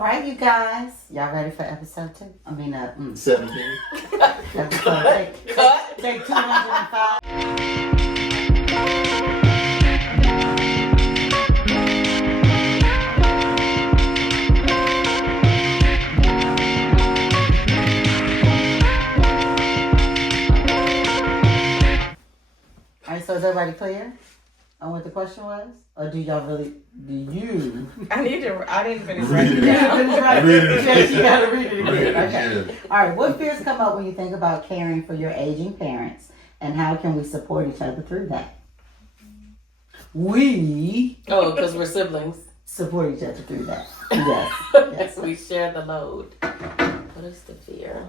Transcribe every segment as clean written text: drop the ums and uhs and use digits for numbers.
right, you guys. Y'all ready for episode 2? 17. Episode take 205. All right, so is everybody clear on what the question was? Or do you? I didn't finish writing it down. You gotta read it again. Okay. All right, what fears come up when you think about caring for your aging parents, and how can we support each other through that? Because we're siblings. Support each other through that. Yes. Yes. We share the load. What is the fear?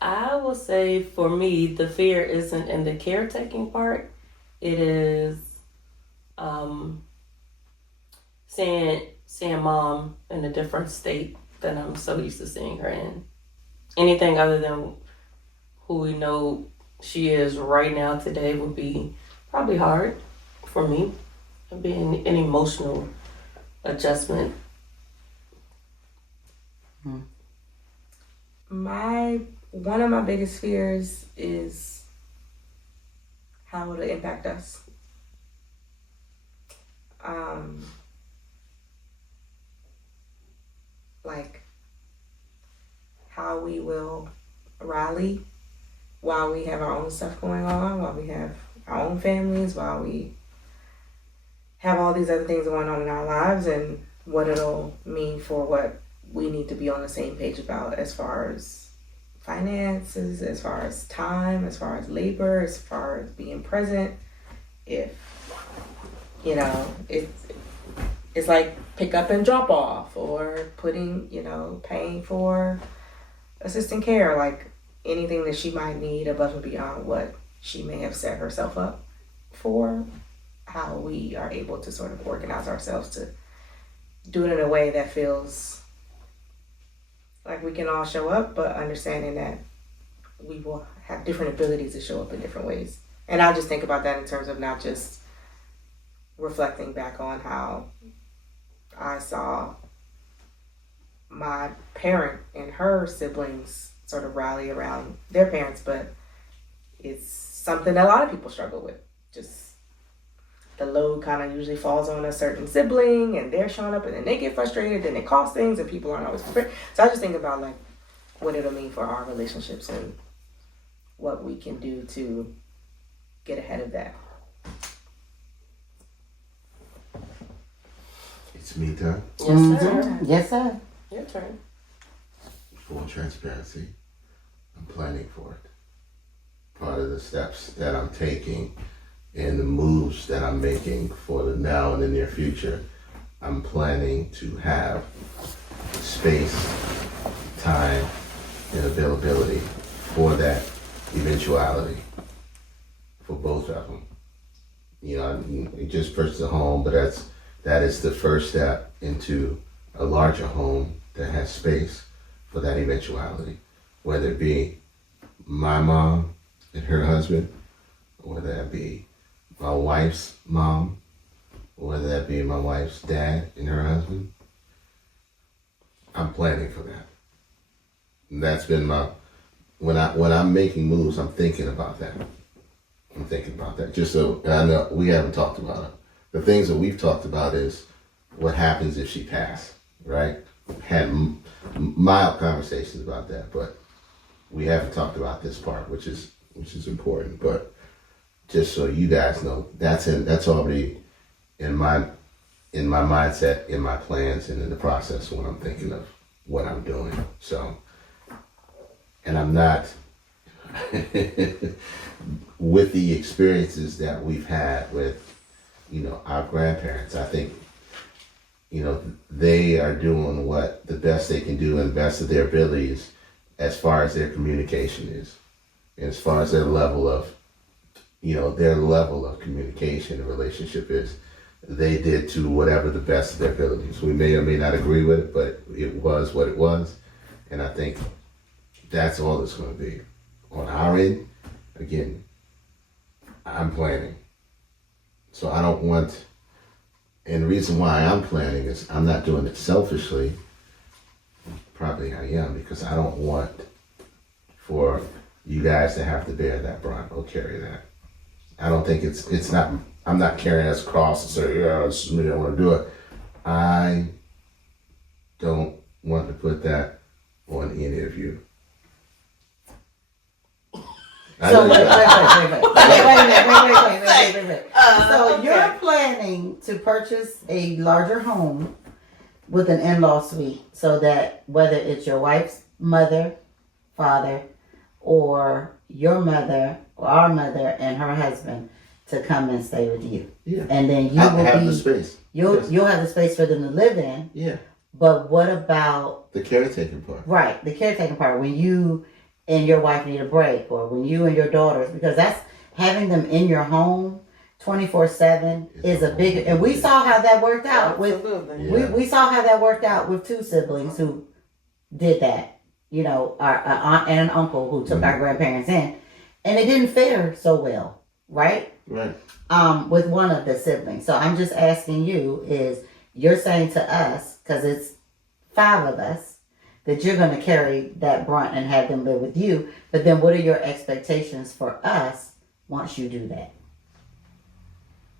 I will say for me, the fear isn't in the caretaking part. It is seeing mom in a different state than I'm so used to seeing her in. Anything other than who we know she is right now today would be probably hard for me. It'd be an emotional adjustment. One of my biggest fears is how it'll impact us. Like how we will rally while we have our own stuff going on, while we have our own families, while we have all these other things going on in our lives, and what it'll mean for what we need to be on the same page about as far as finances, as far as time, as far as labor, as far as being present. If, it's like pick up and drop off, or putting, paying for assistant care, like anything that she might need above and beyond what she may have set herself up for, how we are able to sort of organize ourselves to do it in a way that feels like we can all show up, but understanding that we will have different abilities to show up in different ways. And I just think about that in terms of not just reflecting back on how I saw my parent and her siblings sort of rally around their parents, but it's something that a lot of people struggle with. Just the load kind of usually falls on a certain sibling, and they're showing up, and then they get frustrated, then they cause things, and people aren't always prepared. So I just think about like what it'll mean for our relationships and what we can do to get ahead of that. It's me time. Yes, sir. Yes, sir. Your turn. Full transparency. I'm planning for it. Part of the steps that I'm taking and the moves that I'm making for the now and the near future, I'm planning to have space, time, and availability for that eventuality for both of them. You just purchased a home, but that is the first step into a larger home that has space for that eventuality, whether it be my mom and her husband, or whether that be my wife's mom, or whether that be my wife's dad and her husband. I'm planning for that. And that's been when I'm making moves, I'm thinking about that. Just so, and I know we haven't talked about it. The things that we've talked about is what happens if she passed, right? Had mild conversations about that, but we haven't talked about this part, which is important. But just so you guys know, that's already in my mindset, in my plans, and in the process when I'm thinking of what I'm doing. So, and I'm not with the experiences that we've had with, our grandparents. I think, they are doing what the best they can do and best of their abilities as far as their communication is, and as far as their level of communication and relationship is. They did to whatever the best of their abilities. We may or may not agree with it, but it was what it was. And I think that's all it's going to be. On our end, again, I'm planning. So I don't want And the reason why I'm planning is I'm not doing it selfishly. Probably I am, because I don't want for you guys to have to bear that brunt or carry that. I don't think it's not, I'm not carrying this cross and say, yeah, this is me, I want to do it. I don't want to put that on any of you. So wait. So you're planning to purchase a larger home with an in-law suite, so that whether it's your wife's mother, father, or your mother or our mother and her husband to come and stay with you. Yeah. And then you I'll will have be the space. you'll have the space for them to live in. Yeah. But what about The caretaking part. right, the caretaking part, when you and your wife need a break, or when you and your daughters, because that's having them in your home 24/7 is a big, and we saw how that worked out with Yeah. we saw how that worked out with two siblings who did that. You know, our aunt and an uncle who took our grandparents in, and it didn't fare so well, right? Right. With one of the siblings. So I'm just asking you, is you're saying to us, because it's 5 of us, that you're going to carry that brunt and have them live with you, but then what are your expectations for us once you do that?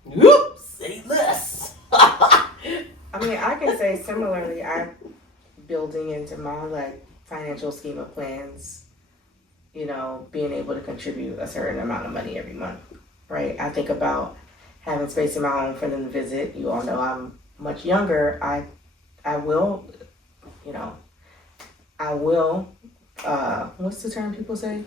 Whoop, say less. I mean, I can say similarly, I'm building into my like financial scheme of plans, you know, being able to contribute a certain amount of money every month, right? I think about having space in my home for them to visit. You all know I'm much younger. I will, you know, what's the term people say?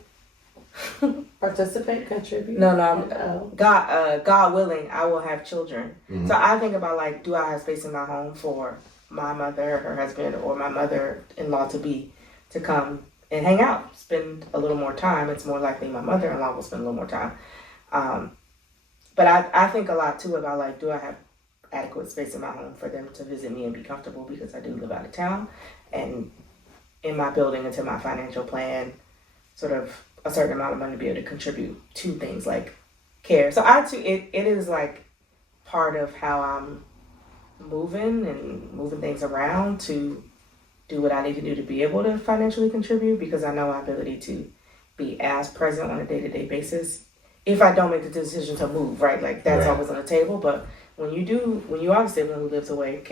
Participate, contribute. No, God willing, I will have children. Mhm. So I think about like, do I have space in my home for my mother, her husband, or my mother-in-law to come and hang out, spend a little more time. It's more likely my mother-in-law will spend a little more time. But I think a lot too about like, do I have adequate space in my home for them to visit me and be comfortable, because I do live out of town, and in my building into my financial plan, sort of a certain amount of money to be able to contribute to things like care. So it is like part of how I'm moving things around to do what I need to do to be able to financially contribute, because I know my ability to be as present on a day-to-day basis if I don't make the decision to move, right? Like that's Right. always on the table. But when you are a sibling who lives away,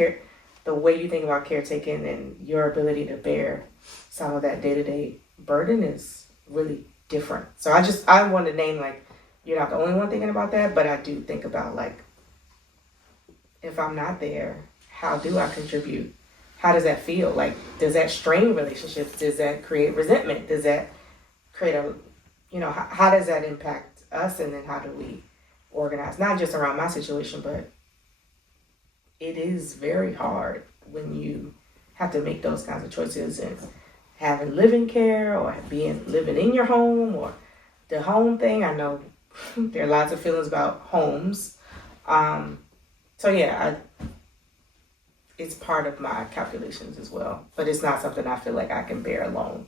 the way you think about caretaking and your ability to bear some of that day-to-day burden is really different. So I want to name, like, you're not the only one thinking about that, but I do think about like, if I'm not there, how do I contribute? How does that feel? Like, does that strain relationships? Does that create resentment? Does that create how does that impact us? And then how do we organize, not just around my situation, but it is very hard when you have to make those kinds of choices, and having living care or living in your home, or the home thing. I know there are lots of feelings about homes. So yeah, it's part of my calculations as well, but it's not something I feel like I can bear alone,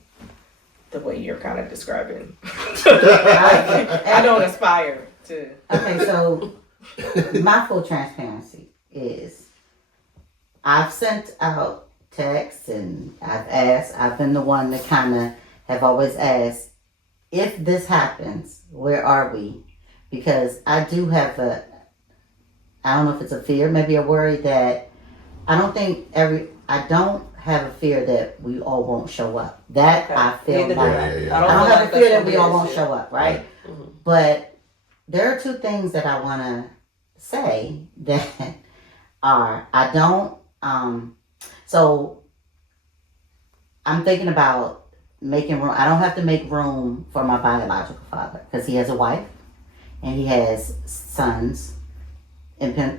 the way you're kind of describing. I don't aspire to. Okay, so my full transparency is I've sent out texts and I've been the one that kind of have always asked, if this happens, where are we? Because I do have I don't know if it's a fear, maybe a worry that I don't have a fear that we all won't show up. That Okay. I feel Neither do like, Yeah. I don't have a fear that we all won't shit. show up, right? Mhm. But there are 2 things that I want to say that are, I don't, so I'm thinking about making room. I don't have to make room for my biological father, because he has a wife and he has sons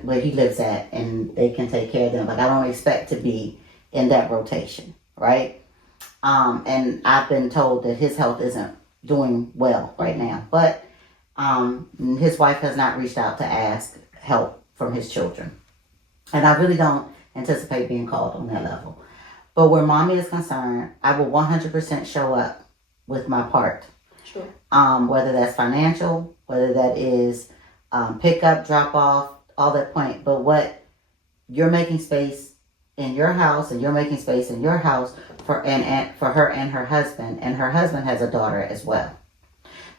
where he lives at, and they can take care of them. Like, I don't expect to be in that rotation, right? And I've been told that his health isn't doing well right now, but his wife has not reached out to ask help from his children, and I really don't anticipate being called on that level. But where mommy is concerned, I will 100% show up with my part. Sure. Whether that's financial, whether that is pick up, drop off, all that point. But what you're making space in your house and you're making space in your house for her and her husband has a daughter as well.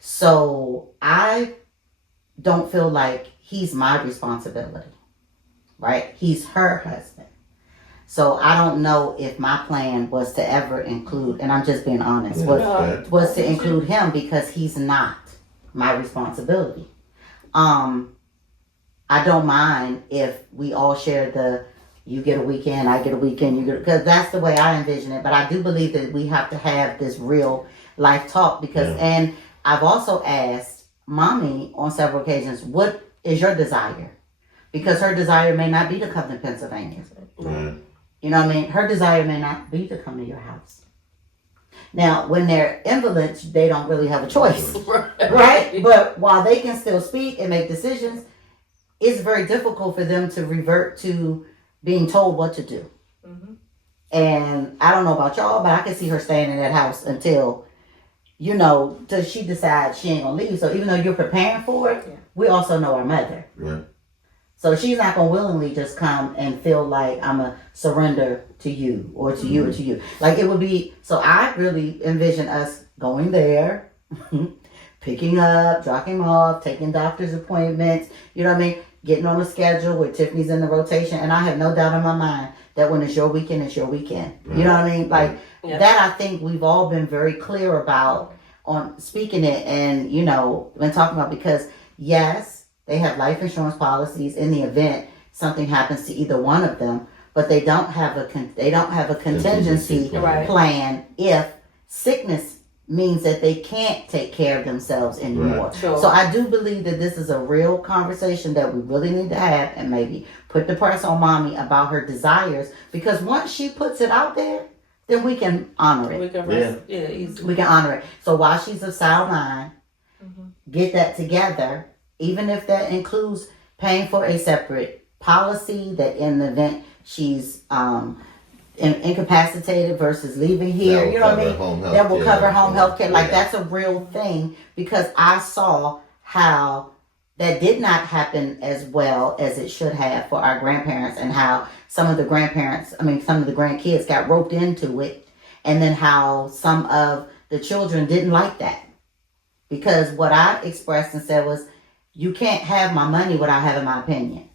So I don't feel like he's my responsibility, right? He's her husband. So I don't know if my plan was to ever include, and I'm just being honest, was to include him because he's not my responsibility. I don't mind if we all share you get a weekend, I get a weekend, because that's the way I envision it. But I do believe that we have to have this real life talk and I've also asked Mommy on several occasions, what is your desire? Because her desire may not be to come to Pennsylvania. Right. You know what I mean? Her desire may not be to come to your house. Now, when they're invalids, they don't really have a choice, right? But while they can still speak and make decisions, it's very difficult for them to revert to being told what to do. Mm-hmm. And I don't know about y'all, but I can see her staying in that house until she decides she ain't gonna leave. So even though you're preparing for it, we also know our mother. Right. So she's not gonna willingly just come and feel like I'm a surrender to you or to you or to you. Like it would be. So I really envision us going there, picking up, dropping off, taking doctor's appointments. You know what I mean? Getting on the schedule where Tiffany's in the rotation, and I have no doubt in my mind that when it's your weekend, it's your weekend. Right. You know what I mean? Like that. I think we've all been very clear about on speaking it, and been talking about because yes. They have life insurance policies in the event something happens to either one of them, but they don't have a contingency plan if sickness means that they can't take care of themselves anymore. Right. Sure. So I do believe that this is a real conversation that we really need to have, and maybe put the press on Mommy about her desires, because once she puts it out there, then we can honor it. We can easily. We can honor it. So while she's of sound mind, get that together. Even if that includes paying for a separate policy that in the event she's incapacitated versus leaving here, you know what I mean? That will cover home health care. Like that's a real thing, because I saw how that did not happen as well as it should have for our grandparents, and how some of the grandkids got roped into it, and then how some of the children didn't like that. Because what I expressed and said was, you can't have my money without having my opinion.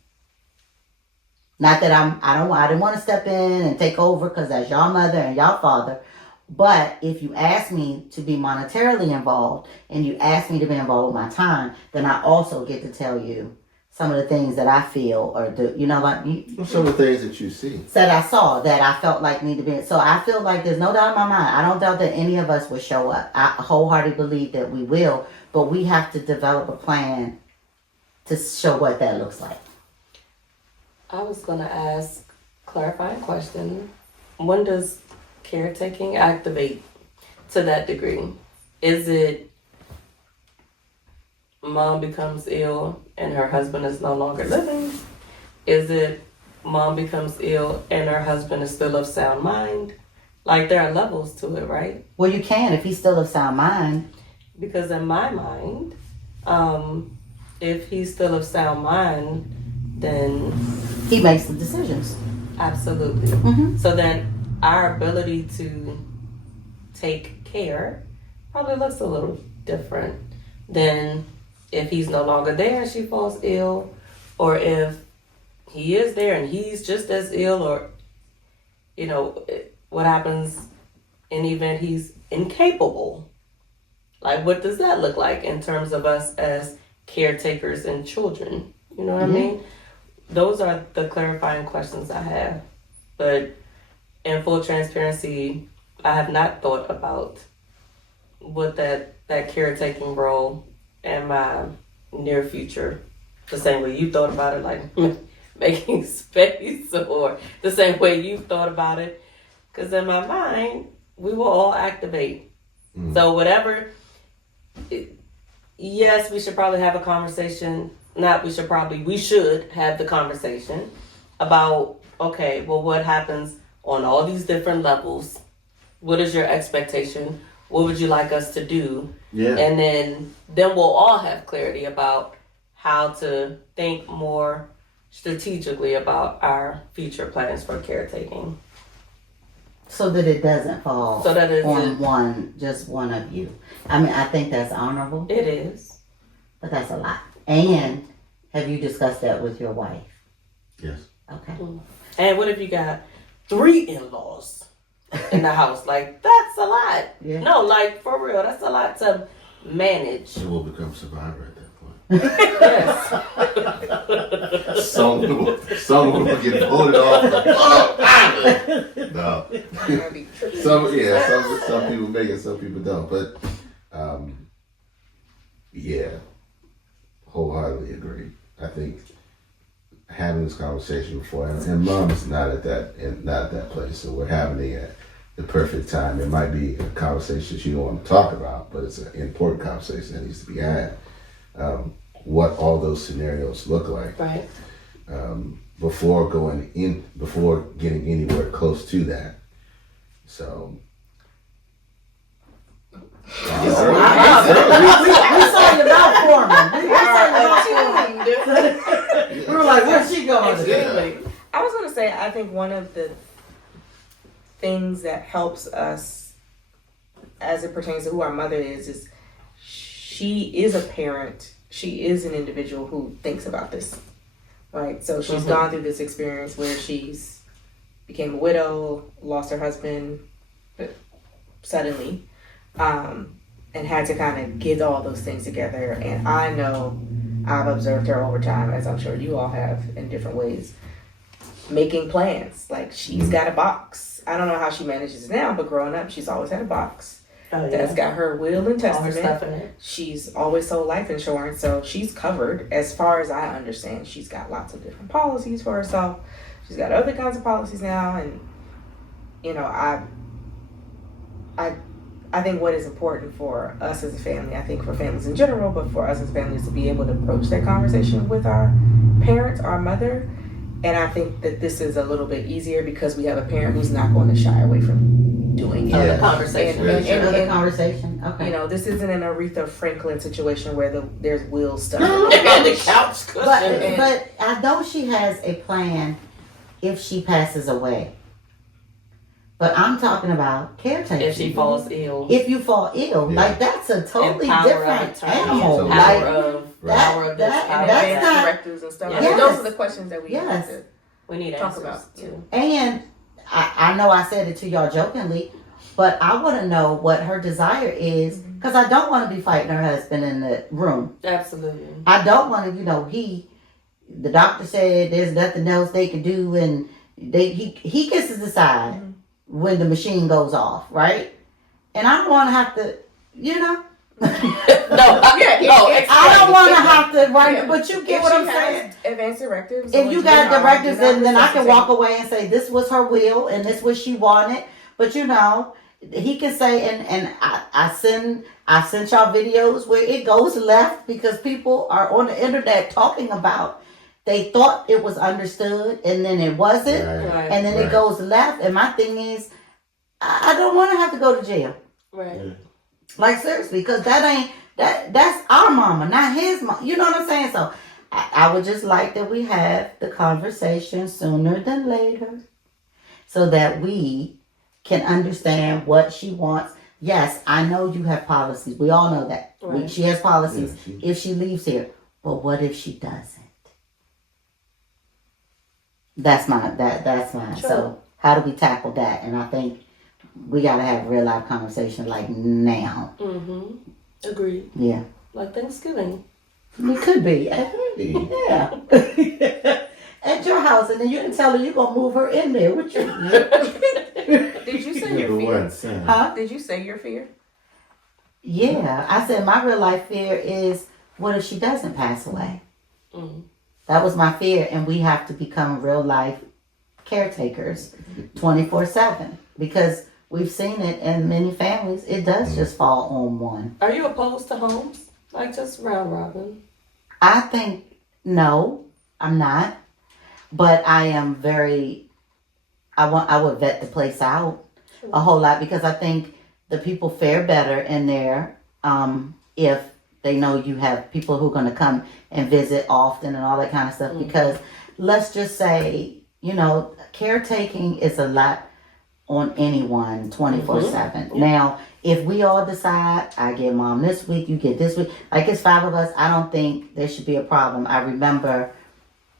Not that I didn't want to step in and take over because that's y'all mother and y'all father. But if you ask me to be monetarily involved and you ask me to be involved with my time, then I also get to tell you some of the things that I feel or do. Some of the things that you see. That I saw that I felt like need to be. So I feel like there's no doubt in my mind. I don't doubt that any of us will show up. I wholeheartedly believe that we will. But we have to develop a plan to show what that looks like. I was going to ask clarifying question. When does caretaking activate to that degree? Is it mom becomes ill and her husband is no longer living? Is it mom becomes ill and her husband is still of sound mind? Like there are levels to it, right? Well, you can if he's still of sound mind. Because in my mind, if he's still of sound mind, then he makes the decisions. Absolutely. Mm-hmm. So then our ability to take care probably looks a little different than if he's no longer there and she falls ill, or if he is there and he's just as ill, or what happens in the event he's incapable. Like, what does that look like in terms of us as caretakers and children? You know what I mean? Those are the clarifying questions I have. But in full transparency, I have not thought about what that caretaking role in my near future, the same way you thought about it, like making space, or the same way you thought about it. Because in my mind, we will all activate. So whatever... Yes, we should probably have a conversation. We should have the conversation about, okay, well, what happens on all these different levels? What is your expectation? What would you like us to do? Yeah. And then we'll all have clarity about how to think more strategically about our future plans for caretaking. So that it doesn't fall So that on just one of you. I mean, I think that's honorable, it is. but that's a lot. And have you discussed that with your wife? Yes. Okay. And what if you got 3 in-laws in the house? Like, that's a lot. Yeah. No, like, for real, that's a lot to manage. It will become Survivor at that point. Yes. Some will get voted off. No. Some people make it, some people don't. But yeah, wholeheartedly agree. I think having this conversation before, and Mom is not at that place, so we're having it at the perfect time. It might be a conversation she don't want to talk about, but it's an important conversation that needs to be had. What all those scenarios look like, Right. before getting anywhere close to that. So. We saw your mouth forming. We were like, where's she going? I was going to say, I think one of the things that helps us as it pertains to who our mother is she is a parent. She is an individual who thinks about this, right? So she's gone through this experience where she's became a widow, lost her husband suddenly, and had to kind of get all those things together. And I know I've observed her over time, as I'm sure you all have in different ways, making plans. Like, she's got a box. I don't know how she manages it now, but growing up, she's always had a box. Oh, yeah. That's got her will and All her testament. stuff in it. She's always sold life insurance, so she's covered. As far as I understand, she's got lots of different policies for herself. She's got other kinds of policies now, and I think what is important for us as a family, I think for families in general, but for us as families, to be able to approach that conversation with our parents, our mother. And I think that this is a little bit easier because we have a parent who's not going to shy away from doing it. The conversation. Another conversation. Okay. This isn't an Aretha Franklin situation where there's will stuff. And the couch cushion. But I know she has a plan if she passes away. But I'm talking about caretaking. If she falls ill. If you fall ill, like, that's a totally different animal. Power Like, of this. And that's advanced not- directives and stuff. Yes. I mean, those are the questions that we have to We need talk answers about. too. and I know I said it to y'all jokingly, but I want to know what her desire is, because I don't want to be fighting her husband in the room. Absolutely. I don't want to, the doctor said there's nothing else they can do, and he gets to decide when the machine goes off, right? And I don't want to have to, I don't want to have to, right? But you get what I'm saying. Advanced directives. If you got directives, then I can walk away and say this was her will and this was she wanted. But he can say, and I sent y'all videos where it goes left because people are on the internet talking about they thought it was understood and then it wasn't, Right. and then it goes left. And my thing is, I don't want to have to go to jail. Right. Like, seriously, because that's our mama, not his mama. You know what I'm saying? So I would just like that we have the conversation sooner than later so that we can understand what she wants. Yes, I know you have policies. We all know that. Right. She has policies if she leaves here. But what if she doesn't? That's mine. Sure. So how do we tackle that? And I think we got to have a real life conversation like now. Agreed. Yeah. Like Thanksgiving. It could be. Yeah. At your house, and then you can tell her you're going to move her in there with you. Did you say your fear? Huh? Did you say your fear? Yeah. I said my real life fear is, what if she doesn't pass away? Mm. That was my fear, and we have to become real life caretakers 24/7 because we've seen it in many families. It does just fall on one. Are you opposed to homes? Like just round robin? I think, no, I'm not. But I am I would vet the place out a whole lot because I think the people fare better in there if they know you have people who are going to come and visit often and all that kind of stuff. Because let's just say, caretaking is a lot on anyone 24/7. Now, if we all decide, I get mom this week, you get this week, like it's 5 of us, I don't think there should be a problem. I remember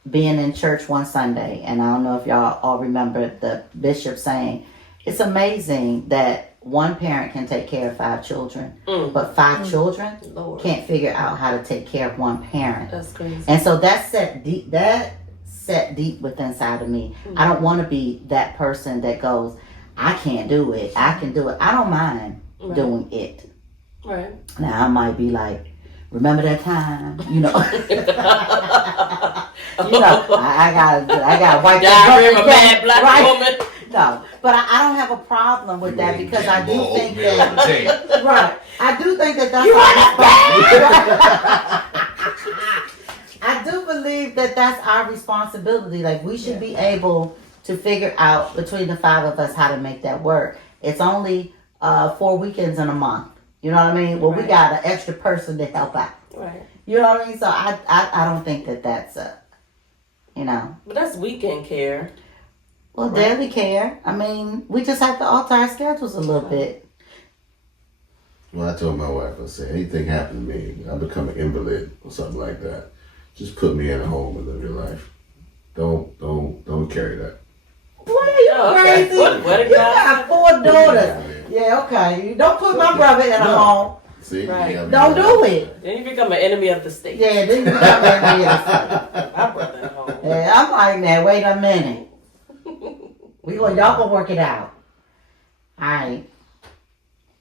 being in church one Sunday, and I don't know if y'all all remember the bishop saying, it's amazing that one parent can take care of 5 children, but 5 children Lord. can't figure out how to take care of one parent. That's crazy. And so that's set deep. That set deep within inside of me. I don't want to be that person that goes, I can't do it. I can do it. I don't mind doing it. Right. Now I might be like, remember that time? I gotta wipe that remember bad black woman. No, but I don't have a problem with that because I do think that right. I do think that that's I do believe that that's our responsibility. Like we should be able to figure out between the 5 of us how to make that work. It's only 4 weekends in a month. You know what I mean? Well, we got an extra person to help out. Right. You know what I mean? So I don't think that that's But that's weekend care. Well, daily care. I mean, we just have to alter our schedules a little bit. Well, I told my wife, I said, anything happen to me, I become an invalid or something like that, just put me in a home and live your life. Don't carry that. Boy, you crazy. What You got 4 daughters. Yeah, okay. You don't put my brother in a home. See? Right. Don't do it. Then you become an enemy of the state. Yeah, then you become an idiot. My brother at home. Yeah, I'm like, man, wait a minute. Y'all gonna work it out. All right.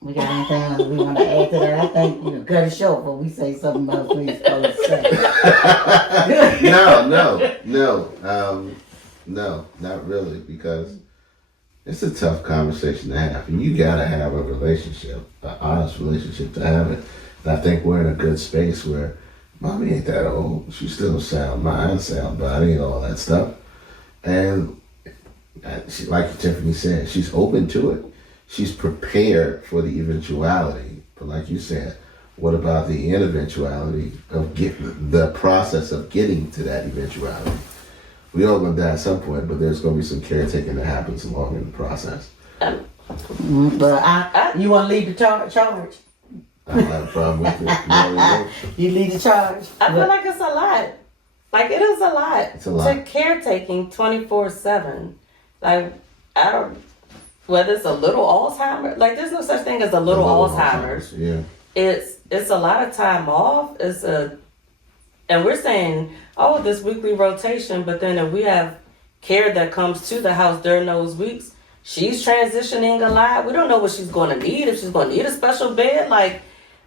We got anything we want to add to that? I think cut it short, but we say something else we ain't supposed to say. No, not really, because it's a tough conversation to have, and you gotta have a relationship, an honest relationship to have it. And I think we're in a good space where mommy ain't that old. She's still sound mind, sound body, and all that stuff. And she, like Tiffany said, she's open to it. She's prepared for the eventuality. But like you said, what about the eventuality of the process of getting to that eventuality? We all gonna die at some point, but there's gonna be some caretaking that happens along in the process. But you want to lead the charge? I don't have a problem with it. You lead the charge. I feel like it's a lot. Like it is a lot. It's a lot. To caretaking 24/7. Like I don't. Whether it's a little Alzheimer's, like there's no such thing as a little Alzheimer's. Yeah. It's a lot of time off. And we're saying, oh, this weekly rotation, but then if we have care that comes to the house during those weeks, she's transitioning a lot. We don't know what she's going to need. If she's going to need a special bed, like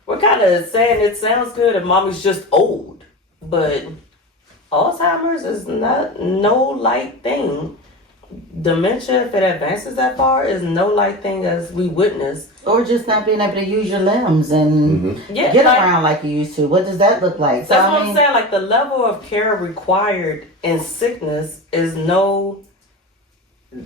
we're kind of saying it sounds good if mommy's just old, but Alzheimer's is no light thing. Dementia, if it advances that far, is no light thing as we witness. Or just not being able to use your limbs and get around like you used to. What does that look like? So that's what I'm saying. Like the level of care required in sickness is no.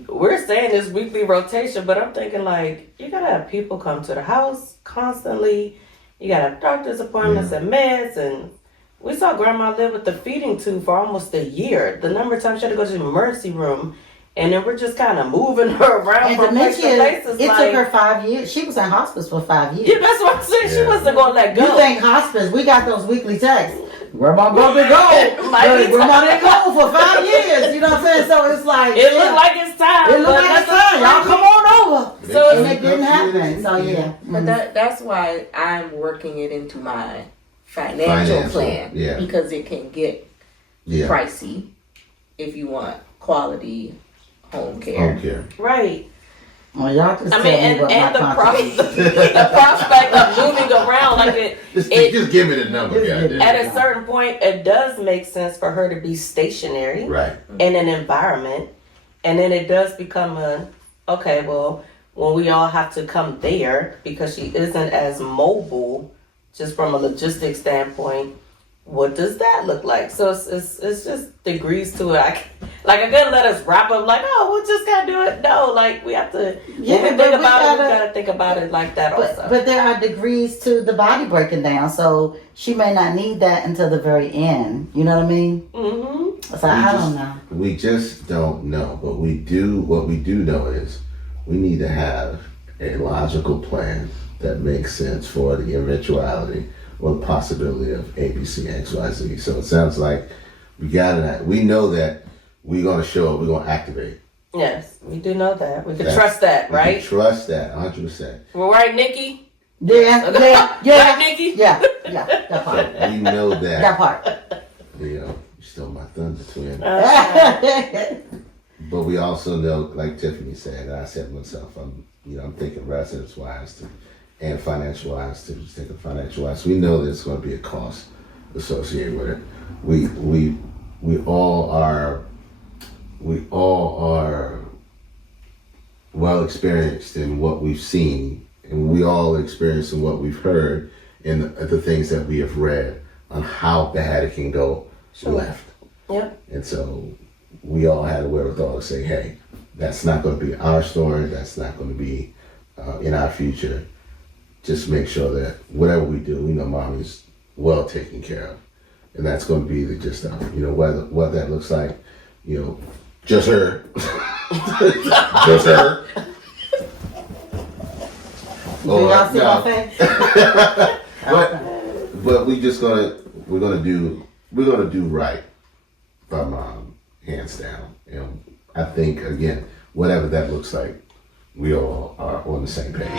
We're saying this weekly rotation, but I'm thinking like you gotta have people come to the house constantly. You gotta have doctor's appointments and meds, and we saw grandma live with the feeding tube for almost a year. The number of times she had to go to the emergency room. And then we're just kind of moving her around and from place to places. It took her 5 years. She was in hospice for 5 years. Yeah, that's what I'm saying. She wasn't going to let go. You think hospice, we got those weekly texts. Grandma brother go. Like Grandma didn't go for 5 years. You know what I'm saying? So it's like. It looked like it's time. It looked like it's time. Y'all come on over. So and it didn't happen. So yeah. But that's why I'm working it into my financial plan. Yeah. Because it can get pricey if you want quality home care. Right. Well, y'all just and the prospect of moving around, like just give me the number. At a certain point, it does make sense for her to be stationary, right, in an environment, and then it does become when we all have to come there because she isn't as mobile, just from a logistics standpoint. what does that look like? So it's just degrees to it. I couldn't let us wrap up like, oh, we'll just gotta do it. No, like we have to. Yeah, When we think about it, we gotta think about it like that also. But there are degrees to the body breaking down, so she may not need that until the very end. You know what I mean? Mm-hmm. So I don't know. We just don't know. But what we do know is we need to have a logical plan that makes sense for the eventuality or the possibility of A, B, C, X, Y, Z. So it sounds like we know that we're going to show up, we're going to activate. Yes, we do know that. We can trust that, right? We can trust that, 100%. Well, right, Nikki? Yeah, Right, Nikki? yeah, that part. We know that. That part. You know, you're still my thunder twin. Yeah, But we also know, like Tiffany said, and I said myself, I'm thinking residence wise and financial wise too. Just thinking financial wise. We know there's going to be a cost associated with it. We all are well experienced in what we've seen, and we all experienced in what we've heard, and the things that we have read on how bad it can go left. Yep. And so we all had a wherewithal to say, hey, that's not going to be our story. That's not going to be in our future. Just make sure that whatever we do, we know mommy's well taken care of. And that's going to be the gist of it. What that looks like, just her. Just her. Do y'all see my face? But we're gonna do right by mom, hands down. I think again, whatever that looks like, we all are on the same page.